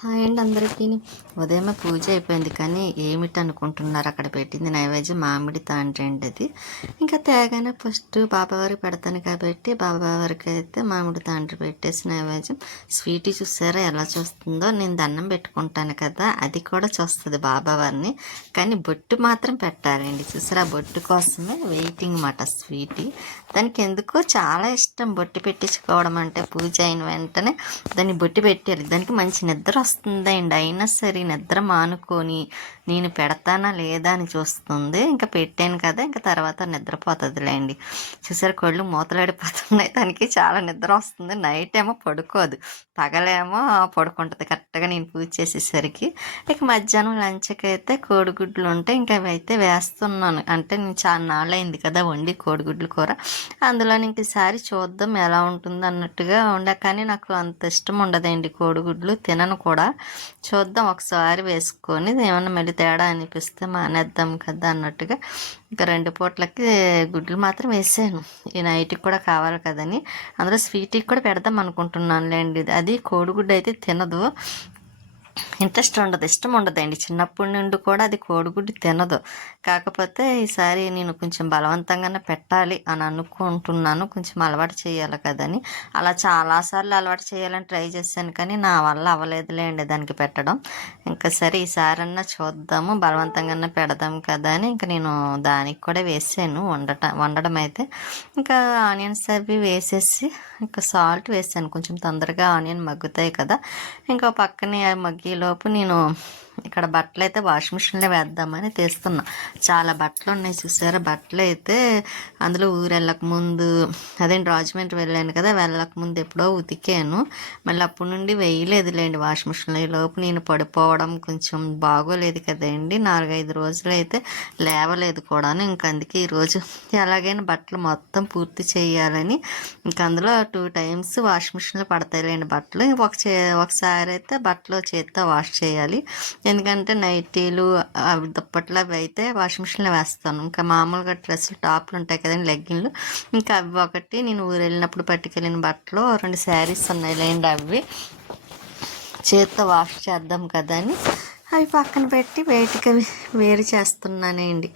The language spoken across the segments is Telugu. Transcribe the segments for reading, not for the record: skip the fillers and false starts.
హాయ్ అండి అందరికీ. ఉదయమే పూజ అయిపోయింది కానీ ఏమిటి అనుకుంటున్నారు, అక్కడ పెట్టింది నైవేద్యం మామిడి తాండ్రి అండి. అది ఇంకా తేగానే ఫస్ట్ బాబావారికి పెడతాను కాబట్టి బాబావారికి అయితే మామిడి తాండ్రి పెట్టేసి నైవేద్యం. స్వీటీ చూసారా ఎలా చూస్తుందో, నేను దండం పెట్టుకుంటాను కదా అది కూడా చూస్తుంది బాబావారిని, కానీ బొట్టు మాత్రం పెట్టాలండి. చూసారా బొట్టు కోసమే వెయిటింగ్ మాట స్వీటీ. దానికి ఎందుకో చాలా ఇష్టం బొట్టు పెట్టించుకోవడం అంటే. పూజ అయిన వెంటనే దాన్ని బొట్టు పెట్టాలి, దానికి మంచి నిద్ర వస్తుందండి. అయినా సరే నిద్ర మానుకొని నేను పెడతానా లేదా అని చూస్తుంది. ఇంకా పెట్టాను కదా, ఇంకా తర్వాత నిద్రపోతుందిలేండి. చూసారు కళ్ళు మూతలాడిపోతున్నాయి, దానికి చాలా నిద్ర వస్తుంది. నైట్ ఏమో పడుకోదు, పగలేమో పడుకుంటుంది కరెక్ట్గా నేను పూజ చేసేసరికి. ఇక మధ్యాహ్నం లంచ్కి అయితే కోడిగుడ్లు ఉంటే ఇంకా అవి అయితే వేస్తున్నాను. అంటే నేను చాలా నాళ్ళు అయింది కదా వండి కోడిగుడ్లు కూర, అందులో ఇంక ఈసారి చూద్దాం ఎలా ఉంటుంది అన్నట్టుగా ఉండే. కానీ నాకు అంత ఇష్టం ఉండదండి కోడిగుడ్లు, తినను కూడా. చూద్దాం ఒకసారి వేసుకొని ఏమన్నా మళ్ళీ తేడా అనిపిస్తే మానేద్దాం కదా అన్నట్టుగా ఇంకా 2 పూట్లకి గుడ్లు మాత్రం వేసాను. ఈ నైట్కి కూడా కావాలి కదని. అందులో స్వీట్కి కూడా పెడదాం అనుకుంటున్నానులేండి. అది కోడిగుడ్డు అయితే తినదు, ఇంట్రెస్ట్ ఉండదు, ఇష్టం ఉండదండి. చిన్నప్పటి నుండి కూడా అది కోడిగుడ్డు తినదు. కాకపోతే ఈసారి నేను కొంచెం బలవంతంగానే పెట్టాలి అని అనుకుంటున్నాను, కొంచెం అలవాటు చేయాలి కదని. అలా చాలాసార్లు అలవాటు చేయాలని ట్రై చేశాను కానీ నా వల్ల అవ్వలేదులేండి దానికి పెట్టడం. ఇంకా సరే ఈసారన్నా చూద్దాము, బలవంతంగానే పెడదాం కదా అని ఇంకా నేను దానికి కూడా వేసాను వండడం అయితే. ఇంకా ఆనియన్స్ అవి వేసేసి ఇంకా సాల్ట్ వేసాను, కొంచెం తొందరగా ఆనియన్ మగ్గుతాయి కదా. ఇంకా పక్కనే మగ్గేలోపు నేను ఇక్కడ బట్టలు అయితే వాషింగ్ మిషన్లో వేద్దామని తీస్తున్నా. చాలా బట్టలు ఉన్నాయి చూసారా. బట్టలు అయితే అందులో ఊరు వెళ్ళక ముందు, అదేంటి రాజమండ్రి వెళ్ళాను కదా, వెళ్ళక ముందు ఎప్పుడో ఉతికాను. మళ్ళీ అప్పటి నుండి వేయలేదులేండి వాషింగ్ మిషన్లో. ఈ లోపు నేను పడిపోవడం కొంచెం బాగోలేదు కదండి, 4-5 రోజులు అయితే లేవలేదు కూడాను. ఇంక అందుకే ఈరోజు ఎలాగైనా బట్టలు మొత్తం పూర్తి చేయాలని ఇంక అందులో 2 టైమ్స్ వాషింగ్ మిషన్లో పడతాయిలేండి బట్టలు. ఒకసారి అయితే బట్టలు చేత్తో వాష్ చేయాలి, ఎందుకంటే నైటీలు అవి దుప్పట్లు అవి అయితే వాషింగ్ మిషన్లో వేస్తాను. ఇంకా మామూలుగా డ్రెస్సులు టాప్లు ఉంటాయి కదండి, లెగ్గిన్లు, ఇంకా అవి ఒకటి నేను ఊరు వెళ్ళినప్పుడు పట్టుకెళ్ళిన బట్టలు 2 శారీస్ ఉన్నాయి లేండి, అవి చేత్తో వాష్ చేద్దాం కదా అని అవి పక్కన పెట్టి బయటికి వేరు చేస్తున్నానండి.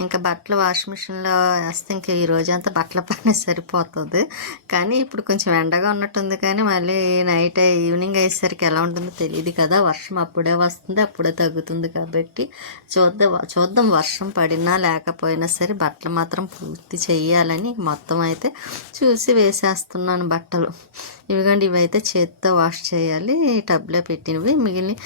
ఇంకా బట్టలు వాషింగ్ మిషన్లో వేస్తే ఇంకా ఈ రోజంతా బట్టల పని సరిపోతుంది. కానీ ఇప్పుడు కొంచెం ఎండగా ఉన్నట్టుంది, కానీ మళ్ళీ నైట్ ఈవినింగ్ అయ్యేసరికి ఎలా ఉంటుందో తెలియదు కదా. వర్షం అప్పుడే వస్తుంది అప్పుడే తగ్గుతుంది కాబట్టి చూద్దాం వర్షం పడినా లేకపోయినా సరే బట్టలు మాత్రం పూర్తి చెయ్యాలని మొత్తం అయితే చూసి వేసేస్తున్నాను బట్టలు. ఇవిగండి ఇవైతే చేత్తో వాష్ చేయాలి, టబ్లో పెట్టినవి. మిగిలిన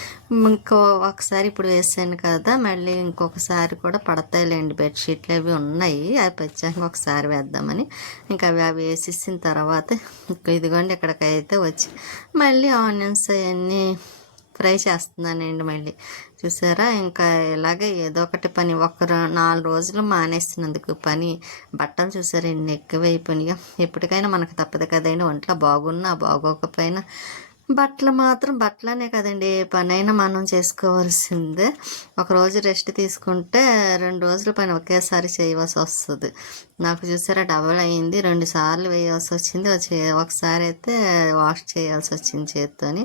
ఒకసారి ఇప్పుడు వేసాను కదా, మళ్ళీ ఇంకొకసారి కూడా పడతాయిలేండి. బెడ్షీట్లు అవి ఉన్నాయి, అవి వచ్చాక ఒకసారి వేద్దామని ఇంకా అవి వేసేసిన తర్వాత ఇదిగోండి ఇక్కడికైతే వచ్చి మళ్ళీ ఆనియన్స్ అవన్నీ ఫ్రై చేస్తున్నానండి. మళ్ళీ చూసారా, ఇంకా ఇలాగే ఏదో ఒకటి పని. 4 రోజులు మానేసినందుకు పని. బట్టలు చూసారా ఎన్ని ఎక్కువైపోయినాయో. ఎప్పటికైనా మనకు తప్పదు కదండి, ఒంట్లో బాగున్నా బాగోకపోయినా బట్టలు మాత్రం బట్టలనే కదండి, ఏ పనైనా మనం చేసుకోవాల్సిందే. ఒకరోజు రెస్ట్ తీసుకుంటే 2 రోజుల పని ఒకేసారి చేయవలసి వస్తుంది. నాకు చూసారా డబల్ అయింది, 2 సార్లు వేయాల్సి వచ్చింది. ఒకసారి అయితే వాష్ చేయాల్సి వచ్చింది చేత్తోని.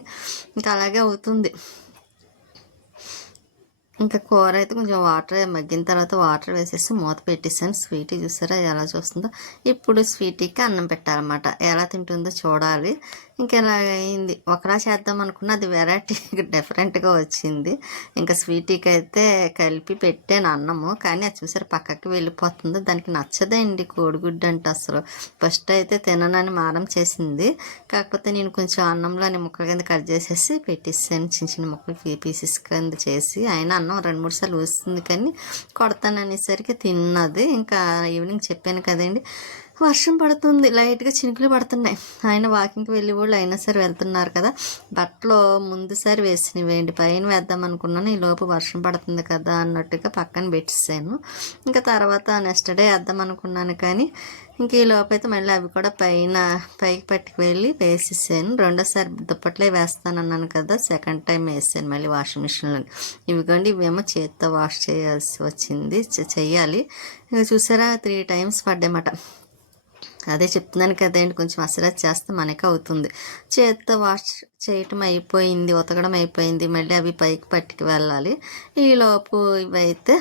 ఇంకా అలాగే అవుతుంది. ఇంకా కూర అయితే కొంచెం వాటర్ మగ్గిన తర్వాత వాటర్ వేసేసి మూత పెట్టేసాను. స్వీటీ చూసారా ఎలా చూస్తుందో. ఇప్పుడు స్వీటీకి అన్నం పెట్టాలన్నమాట, ఎలా తింటుందో చూడాలి. ఇంకెలా అయింది, ఒకలా చేద్దాం అనుకున్న అది వెరైటీ డిఫరెంట్గా వచ్చింది. ఇంకా స్వీటీకి అయితే కలిపి పెట్టాను అన్నము, కానీ అది చూసారు పక్కకి వెళ్ళిపోతుంది. దానికి నచ్చదండి కోడిగుడ్డు అంటే అసలు. ఫస్ట్ అయితే తిననని మారం చేసింది, కాకపోతే నేను కొంచెం అన్నంలోని ముక్కల కింద కట్ చేసేసి పెట్టేసాను, చిన్న చిన్న ముక్కలు పీసెస్ కింద చేసి. అయినా అన్నం 2-3 సార్లు వస్తుంది కానీ కొడతాననేసరికి తిన్నది. ఇంకా ఈవినింగ్ చెప్పాను కదండి వర్షం పడుతుంది, లైట్గా చినుకులు పడుతున్నాయి. ఆయన వాకింగ్కి వెళ్ళి వాళ్ళు అయినా సరే వెళ్తున్నారు కదా. బట్టలు ముందుసారి వేసినవేయండి, పైన వేద్దాం అనుకున్నాను. ఈ లోపు వర్షం పడుతుంది కదా అన్నట్టుగా పక్కన పెట్టేసాను. ఇంకా తర్వాత నెక్స్ట్ డే వేద్దాం అనుకున్నాను కానీ ఇంక ఈ లోపు అయితే మళ్ళీ అవి కూడా పైకి పట్టుకు వెళ్ళి వేసేసాను. రెండోసారి దుప్పట్లే వేస్తానన్నాను కదా, సెకండ్ టైం వేసాను మళ్ళీ వాషింగ్ మిషన్లో. ఇవిగోండి ఇవేమో చేత్తో వాష్ చేయాల్సి వచ్చింది, చెయ్యాలి. ఇంకా చూసారా 3 టైమ్స్ పడ్డాయన్నమాట. అదే చెప్తున్నాను కదండి, కొంచెం అసలు చేస్తే మనకే అవుతుంది. చేత్తో వాష్ చేయటం అయిపోయింది, ఉతకడం అయిపోయింది, మళ్ళీ అవి పైకి పట్టుకు వెళ్ళాలి. ఈలోపు ఇవైతే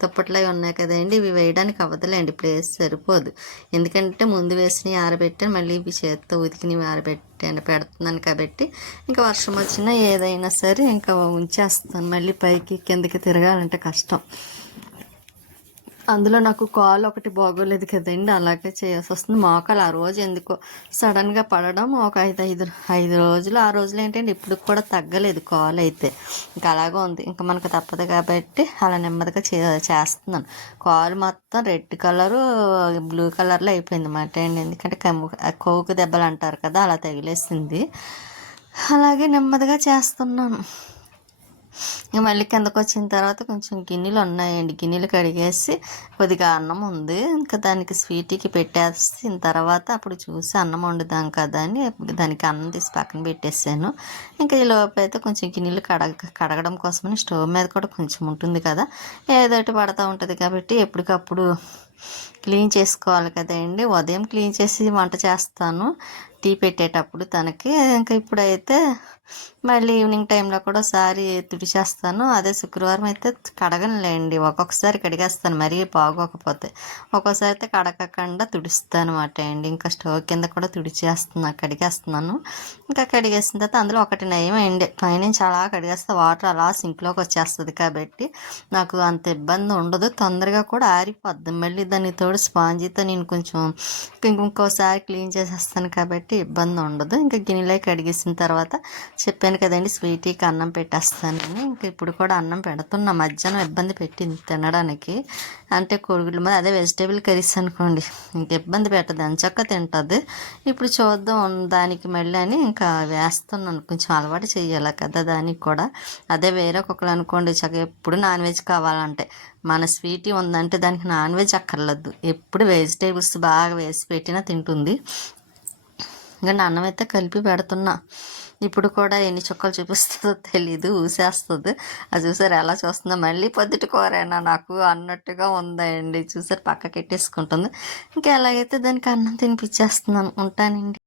దుప్పట్లు అవి ఉన్నాయి కదండి, ఇవి వేయడానికి అవ్వదులేండి, ప్లేస్ సరిపోదు. ఎందుకంటే ముందు వేసినవి ఆరబెట్టాను, మళ్ళీ ఇవి చేత్తో ఉతికినవి పెడుతున్నాను కాబట్టి ఇంకా వర్షం వచ్చినా ఏదైనా సరే ఇంకా ఉంచేస్తాను. మళ్ళీ పైకి కిందకి తిరగాలంటే కష్టం. అందులో నాకు కాలు ఒకటి బాగోలేదు కదండి, అలాగే చేయాల్సి వస్తుంది. మోకాలు ఆ రోజు ఎందుకో సడన్గా పడడం ఒక ఐదు రోజులు 6 రోజులు ఏంటంటే ఇప్పుడు కూడా తగ్గలేదు కాలు అయితే, ఇంకా అలాగే ఉంది. ఇంకా మనకు తప్పదు కాబట్టి అలా నెమ్మదిగా చేస్తున్నాను. కాలు మొత్తం రెడ్ కలరు బ్లూ కలర్లో అయిపోయింది అన్నమాట అండి, ఎందుకంటే కోకు దెబ్బలు అంటారు కదా, అలా తగిలేసింది. అలాగే నెమ్మదిగా చేస్తున్నాను. ఇక మళ్ళీ కిందకు వచ్చిన తర్వాత కొంచెం గిన్నెలు ఉన్నాయండి, గిన్నెలు కడిగేసి కొద్దిగా అన్నం ఉంది, ఇంకా దానికి స్వీట్కి పెట్టేసిన తర్వాత అప్పుడు చూసి అన్నం వండుదాం కదా అని దానికి అన్నం తీసి పక్కన పెట్టేసాను. ఇంకా ఈ లోపు అయితే కొంచెం గిన్నెలు కడగడం కోసమని స్టవ్ మీద కూడా కొంచెం ఉంటుంది కదా, ఏదోటి పడతా ఉంటుంది కాబట్టి ఎప్పటికప్పుడు క్లీన్ చేసుకోవాలి కదండి. ఉదయం క్లీన్ చేసి వంట చేస్తాను టీ పెట్టేటప్పుడు తనకి. ఇంకా ఇప్పుడైతే మళ్ళీ ఈవినింగ్ టైంలో కూడా ఒకసారి తుడిచేస్తాను. అదే శుక్రవారం అయితే కడగనులేండి, ఒక్కొక్కసారి కడిగేస్తాను మరీ బాగోకపోతే, ఒక్కోసారి అయితే కడగకుండా తుడుస్తాను అన్నమాట అండి. ఇంకా స్టవ్ కింద కూడా కడిగేస్తున్నాను. ఇంకా కడిగేసిన తర్వాత అందులో ఒకటి నయం అండి, పైనుంచి అలా కడిగేస్తే వాటర్ అలా సింక్లోకి వచ్చేస్తుంది కాబట్టి నాకు అంత ఇబ్బంది ఉండదు, తొందరగా కూడా ఆరిపోద్ది. మళ్ళీ దాన్ని తోడు స్పాంజీతో నేను కొంచెం ఇంకోసారి క్లీన్ చేసేస్తాను కాబట్టి ఇబ్బంది ఉండదు. ఇంకా గిన్నెలో కడిగేసిన తర్వాత చెప్పాను కదండి స్వీటీకి అన్నం పెట్టేస్తానని, ఇంకా ఇప్పుడు కూడా అన్నం పెడుతున్నా. మధ్యాహ్నం ఇబ్బంది పెట్టింది తినడానికి, అంటే కోడిగుడ్ల మీద అదే వెజిటేబుల్ కర్రీస్ అనుకోండి, ఇంక ఇబ్బంది పెట్టదు, ఎంచక్క తింటుంది. ఇప్పుడు చూద్దాం దానికి మళ్ళీ అని ఇంకా వేస్తున్నాను, కొంచెం అలవాటు చేయాలి కదా దానికి కూడా. అదే వేరే ఒక్కొక్కరు అనుకోండి చక్కగా ఎప్పుడు నాన్ వెజ్ కావాలంటే, మన స్వీటీ ఉందంటే దానికి నాన్ వెజ్ అక్కర్లేదు, ఎప్పుడు వెజిటేబుల్స్ బాగా వేసి పెట్టినా తింటుంది. ఇంకా అన్నం అయితే కలిపి పెడుతున్నా. ఇప్పుడు కూడా ఎన్ని చుక్కలు చూపిస్తుందో తెలీదు, ఊసేస్తుంది. అది చూసారు ఎలా చూస్తుందో, మళ్ళీ పొద్దుటి కూరైనా నాకు అన్నట్టుగా ఉందండి. చూసారు పక్కకెట్టేసుకుంటుంది. ఇంకా ఎలాగైతే దానికి అన్నం తినిపించేస్తున్నాను. ఉంటానండి.